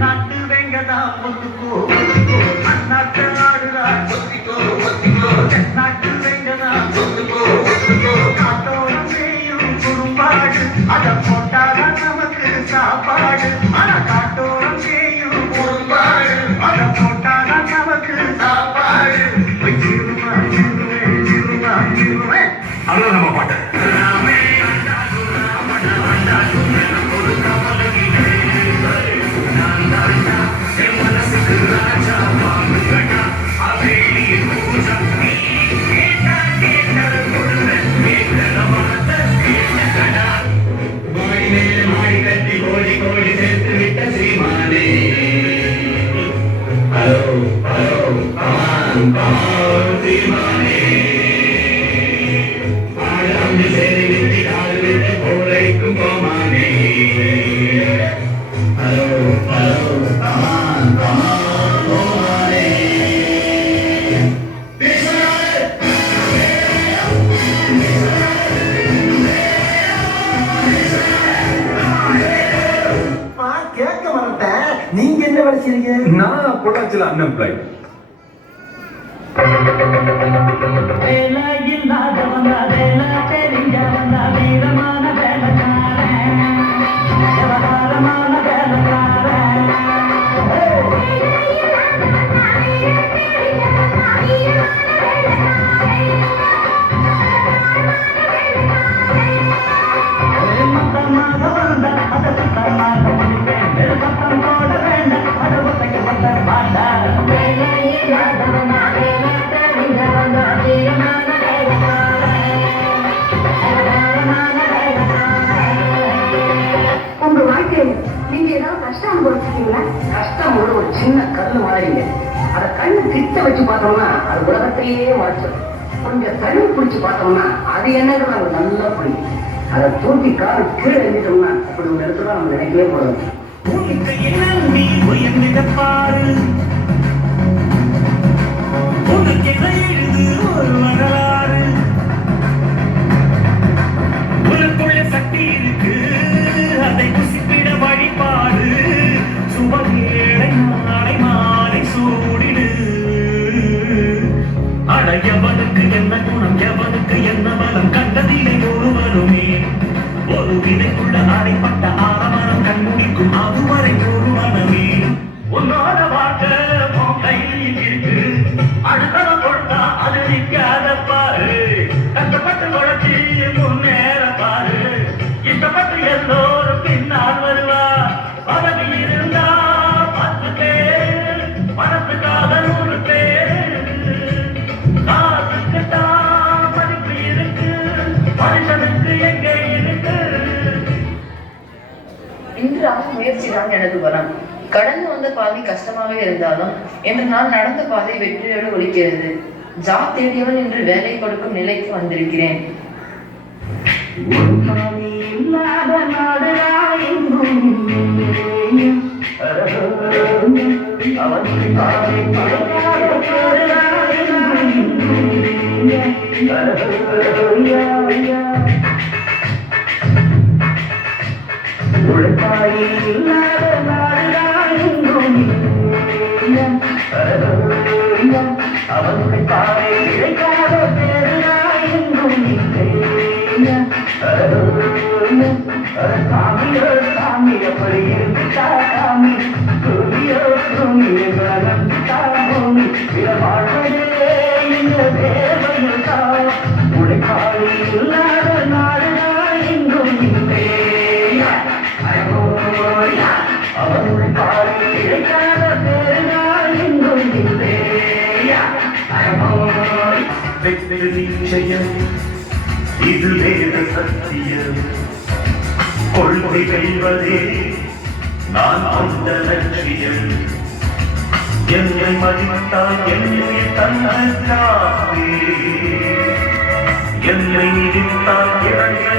நாட்டு வெங்கதா முத்துக்கோ நாட்டு ஆடுதா நாட்டு வெங்கதா காட்டோரம் செய்யும் குறும்பாடு அதை போட்டாதான் நமக்கு சாப்பாடு ஆனா காட்டோரம் செய்யும் குறும்பாடு அதை போட்டாதான் நமக்கு சாப்பாடு அதான் நம்ம பாட்டு நீங்க என்ன படிச்சீங்க? நான் பொள்ளாச்சியில் அன்எம்ப்ளாய்ட். வேலை இல்லாதவன் வேலை தெரிஞ்சவன் வீரமான வேலைக்காரன் விவகாரமான வேலைக்காரன் மொத்தமாக வந்த அதை சுத்தமாக முடிப்பேன் சத்தம் போட வேண்டாம் அதை ஒத்தைக்கப்பட்ட மாட்டார் உங்க வாழ்க்கையில நீங்க ஏதாவது கஷ்டம் அனுபவிச்சிருக்கீங்களா? கஷ்டம் ஒரு சின்ன கல்லு மாதிரிங்க. அதை கண்ணு கிட்ட வச்சு பார்த்தோம்னா அது உலகத்தையே மாற்றும். கொஞ்சம் தண்ணி பிடிச்சு பார்த்தோம்னா அது என்னது நமக்கு நல்லா பிடிக்கும். அதை தூக்கி கால் கீழே எழுதிட்டோம்னா அப்படி ஒரு இடத்துல நம்ம நினைக்கவே போதும். நீ உயர்ந்திட பாரு உனக்கு எழுது ஒரு வரலாறு உனக்குள்ள சக்தி இருக்கு அதை குசிப்பிட வழிபாடு சுபகேளை நாளை மாலை சூடிடு அடையவனுக்கு என்ன குணம் எவனுக்கு என்ன பலம் கண்டதிலே ஒருவருமே ஒரு விதைக்குள்ள அடைப்பட்ட ஆரமரம் கண்முடிக்கும் அதுவரை ஒரு மனமே உன்னோட வாக்க கையில் இருக்கு அடுத்தவன் கொடுத்தா அது நிற்காத பாரு கஷ்டப்பட்டு உழைச்சி முன்னேற பாரு இஷ்டப்பட்டு எல்லோரும் பின்னால் வருவா பதவி இருந்தா 10 பேர் பணத்துக்காக 100 பேர் காசுக்குத்தான் மதிப்பு இருக்கு மனுஷனுக்கு எங்கே இருக்கு. இன்றாகும் முயற்சிதான் எனது வரம். கடந்து வந்த பாதை கஷ்டமாக இருந்தாலும் என்று நான் நடந்த பாதை வெற்றியோடு ஒலிக்கிறது. ஜாப் தேடியவன் என்று வேலை கொடுக்கும் நிலைக்கு வந்திருக்கிறேன். அவனுடைய பாறை கிடைக்காத சாமி எப்படி இருந்துட்டா சாமி சூரியோ சூரிய பூமி வாழ்வதே இந்த தேவையில் தான் உழைப்பாளி இல்லாத நாடுதான் எங்கும் இல்லையா அவனுடைய பாறை கிடைக்காத பேருதான் எங்கும் இல்லையா நிச்சயம் இது வேத சத்தியம் கொள்கை வெல்வதே நான் கொண்ட லட்சியம் என்னை மதித்தால் என்னை தன்னை என்னை நினைத்தால் இரண்டை